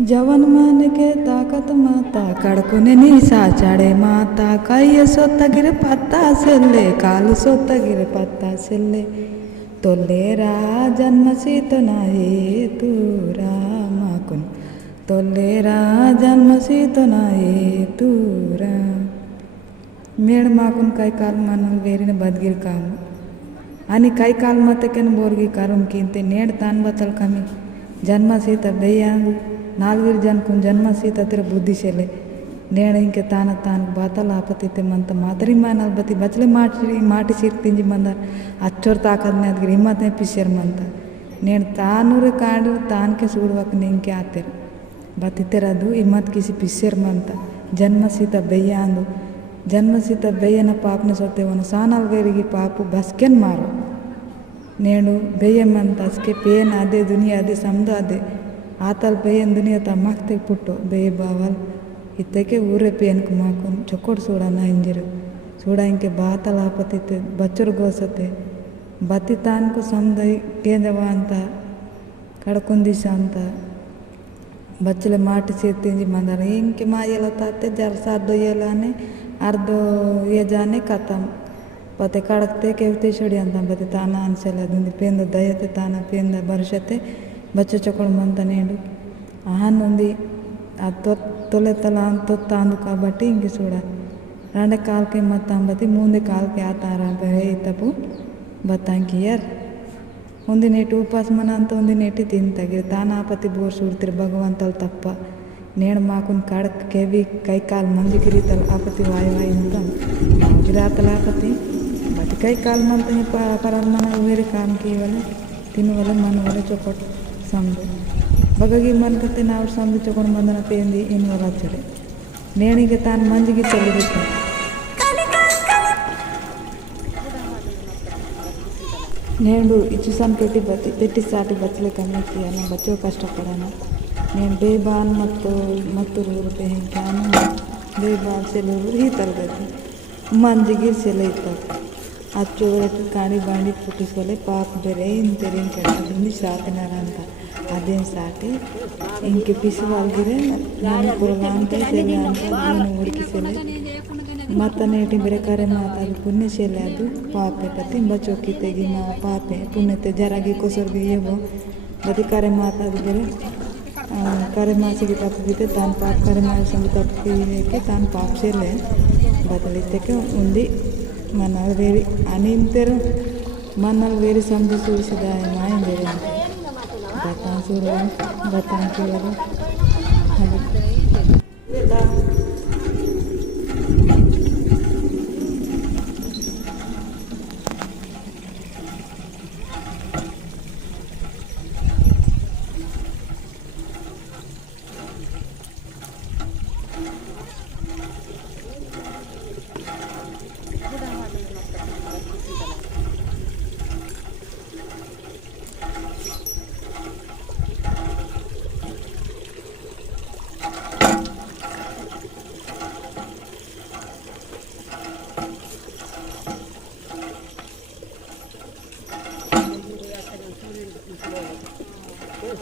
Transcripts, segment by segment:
जवन मन के ताकत माता कड़कुने नी साचाड़े माता कई सोतगिर पत्ता सेल्ले कालु सोतगिर पत्ता सेल्ले तोल्लेरा जन्म सीत नाहे तूरा माकुन तोल्लेरा जन्म सीत नाहे तूरा मेड़ माकुन कई काल मन वेरिन बदगिर काम आणि कई काल मत केन बोर्गी करुम कींते नेड़ तान बतल कमी जन्म सीत बेयांग नालवीर जनकुन जन्म सीत तिर बुद्धि सेले नेड़ इंके तान तान बातल आपतिते मंत मादरी मानल बती बचले माटी सीर तिंजी मंद अच्छोर ताकत ने अदगिर हिम्मत ने पिसेर मंत नेड़ तानूरे कांडू तान के सूड़वक निंके आतेर बतितेरदु हिम्मत किसी पिसेर मंत जन्म सीत बेयांदु जन्म सीत बेयन पापने सोते वन सानाल वेरिगी पापु बसकेन मारो नेड़ू बेयमंत असके पेन अदे दुनिया अदे समद अदे आतल बेयन दुनिया ता मख्ते पुट्टो बेय बावल इतके ऊरे पेन कुमाकुन चोकोड़ सूड़ना इंजरू सूड़ा इंके बातल आपतिते बच्चर गोसते बति तान को समदई केंजवा अंत कड़कुंदिश अंत बच्चले माटी सीर्तिंजी मंदर इंके मायला ताते जर सादो येलाने अर्धो ये जाने खत्म पते कड़कते केवते छोड़ी अंत बति ताना अनसेला दुंदी पेंद दयते ताना पेंद बरसते बच्चो चकोड़ मंत नेडू आहान ఉంది ఆ తొలె తల తొత్తాందు కాబట్టి ఇంక చూడ రెండే కాల్కే మత్తాం బతి ముందే కాల్కే ఆతారా బహే తపు ಬತ್ತಾಂಕಿ ಯಾರ್ ಒಂದು ನೆಟ್ಟು ಉಪವಾಸ ಮನ ಅಂತ ಒಂದು ನೆಟ್ಟಿ ತಿಂತಾಗಿರಿ ತಾನಾಪತಿ ಬೋರ್ ಸುಡ್ತಿರಿ ಭಗವಂತಲ್ ತಪ್ಪ ನೇಣು ಮಾಕುನ್ ಕಡಕ್ ಕೆವಿ ಕೈ ಕಾಲು ಮಂಜಿಗಿರಿತಲ್ ಆಪತಿ ವಾಯು ವಾಯು ಅಂತ ಗಿರಾತಲ ಆಪತಿ ಬತಿ ಕೈ ಕಾಲು ಮಂತ ಪರಾದ ಮನ ಬೇರೆ ಕಾಮ್ಕಿ ಇವಲ್ಲ ತಿನ್ನುವಲ್ಲ ಮನ ವಲ್ಲ ಚೊಕೊಟ್ಟು ಸಮದು ಬಗಗಿ ಮನ್ ಕತ್ತೆ ನಾವು ಸಮದು ಚೊಕೊಂಡು ಬಂದನ ಪೇಂದಿ ಇನ್ನೂರ ಹಚ್ಚಡೆ ನೇಣಿಗೆ ತಾನು ಮಂಜಿಗೆ ಚೆಲ್ಲಿರುತ್ತೆ నేను ఇచ్చుసాను పెట్టి సాటి బಚ್ಚಲೆ ಕಮ್ಮಿ ನಾನು ಬಚ್ಚೋ ಕಷ್ಟಪಡೋಣ నేను ಬೇಬಾನ್ ಮತ್ತು ರೂಪಾಯಿ ಹಿಂಗಾನು ಬೇಬಾನ್ ಸೆಲೆರು ಈ ಥರದ್ದು ಮಂಜಿಗೆ ಸೆಲೆ ಇತ್ತು ಅಚ್ಚು ಹೊರಟು ಕಾಣಿ ಬಾಂಡಿ ಪುಟ್ಟಿಸ್ಕೊಲೆ ಪಾಪ ಬೇರೆ ಇಂತೆರೇನು ಕೆಟ್ಟದಿಂದ ಸಾತಿನಾರ ಅಂತ ಅದೇನು ಸಾಟಿ ಇಂಕೆ ಪಿಸಿ ವಾಲ್ಗಿರೆ ನಾನು ಪುರಗಾಂತ ಸೆಲೆ ಅಂತ ಏನು ಹುಡುಕಿ ಸೆಲೆ मतनेटी बेरे करे माता पुण्य शेले ಅದು ಪಾಪೆ ಪತಿ ಬಚೋಕಿ ತೆಗಿ ಮಾ ಪಾಪೆ ಪುಣ್ಯತೆ ಜರಾಗಿ ಕೊಸರ್ಗಿ ಏಬೋ ಬದಿ ಕರೆ ಮಾತಾ ಬೇರೆ करे मासिಗೆ ತಪ್ಪು ಬಿತೆ ತಾನ್ ಪಾಪ करे ಮಾಸಿಗೆ ತಪ್ಪು ಏಕೆ ತಾನ್ ಪಾಪ ಶೇಲೆ ಬದಲಿತಕ್ಕೆ ಉಂದಿ ಮನಲ್ ಬೇರೆ ಅನಿಂತೆರು ಮನಲ್ ಬೇರೆ ಸಂಧಿ ಸುರಿಸಿದ ಮಾಯ ಬೇರೆ ಬತಾನ್ ಸುರ ಬತಾನ್ ಕೇಳರು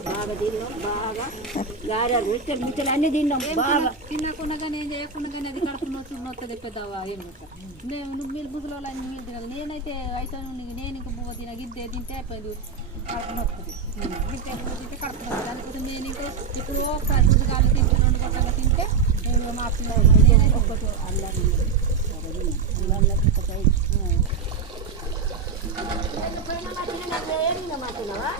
బాగా తిన్నాం బాగా గారెలు మిచ్చలు అన్నీ తిన్నాం బాగా తినకుండా కానీ ఏం చేయకుండా కానీ అది కడుపున నొత్తది పెద్దవా ఏం నేను మీరు ముసలి వాళ్ళు మీరు తినాలి నేనైతే అయితే నేను ఇంకా బువ్వ గిద్దే తింటే అయిపోయింది కడుపు నొత్తది గిద్దే తింటే కడుపు నొత్తది దానికోసం నేను ఇంకా ఇప్పుడు ఒక కాలు తింటే 2 గంటలు తింటే మా పిల్లలు ఒక్కటి అల్లారి మాట్లాడవా